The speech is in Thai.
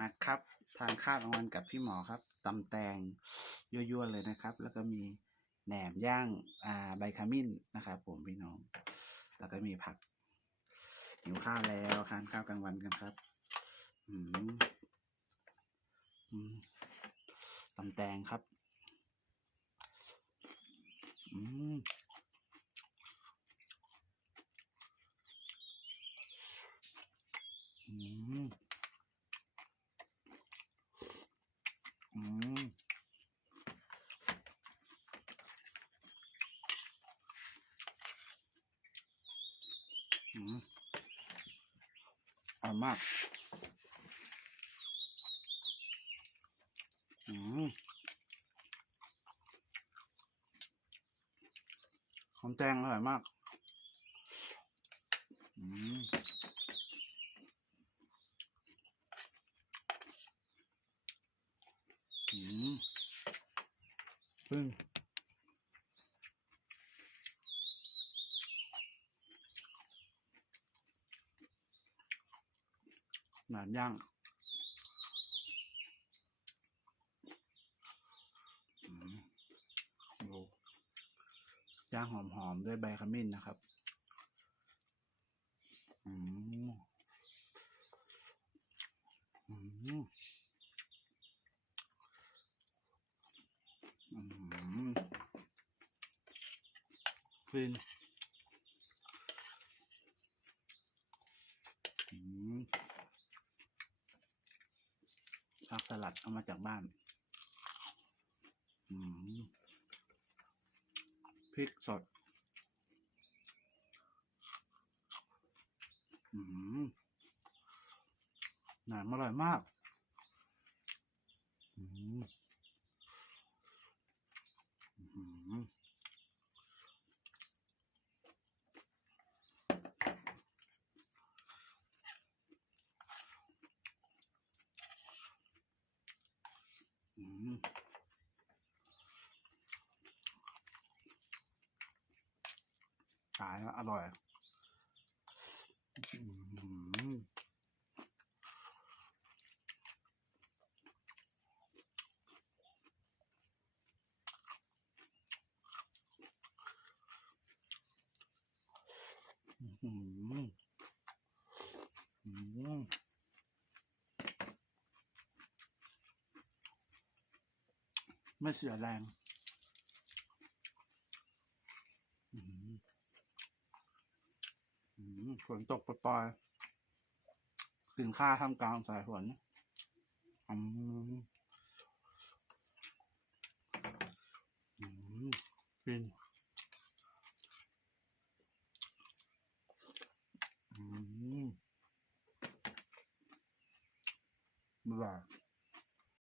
มาครับ ทานข้าวกลางวันกับพี่หมอครับตำแตงยั่วๆเลยนะครับ แล้วก็มีแหนมย่างอ่าใบขมิ้นนะครับ ผมพี่น้อง แล้วก็มีผักหิวข้าวแล้วทานข้าวกลางวันกันครับ อืมอืมตำแตงครับ อืมอืมอืมอืมอ ร่อยมากอืมหอมแตงอร่อยมาก อืมอืมปึ้ง นานย่างอืมดูย่างหอมๆด้วยใบขมิ้นนะครับ อืมอืมอืมฟินอืม ผักสลัดเอามาจากบ้านพริกสดหนามอร่อยมาก อืมอืมอืม ตายแล้วอร่อยอืมอืมอืมไม่เสียแรง อืมอืม ฝนตกปล่อยๆกินข้าวท่ามกลางสายฝนอืมอืมฟินอืมบ๊ายบาย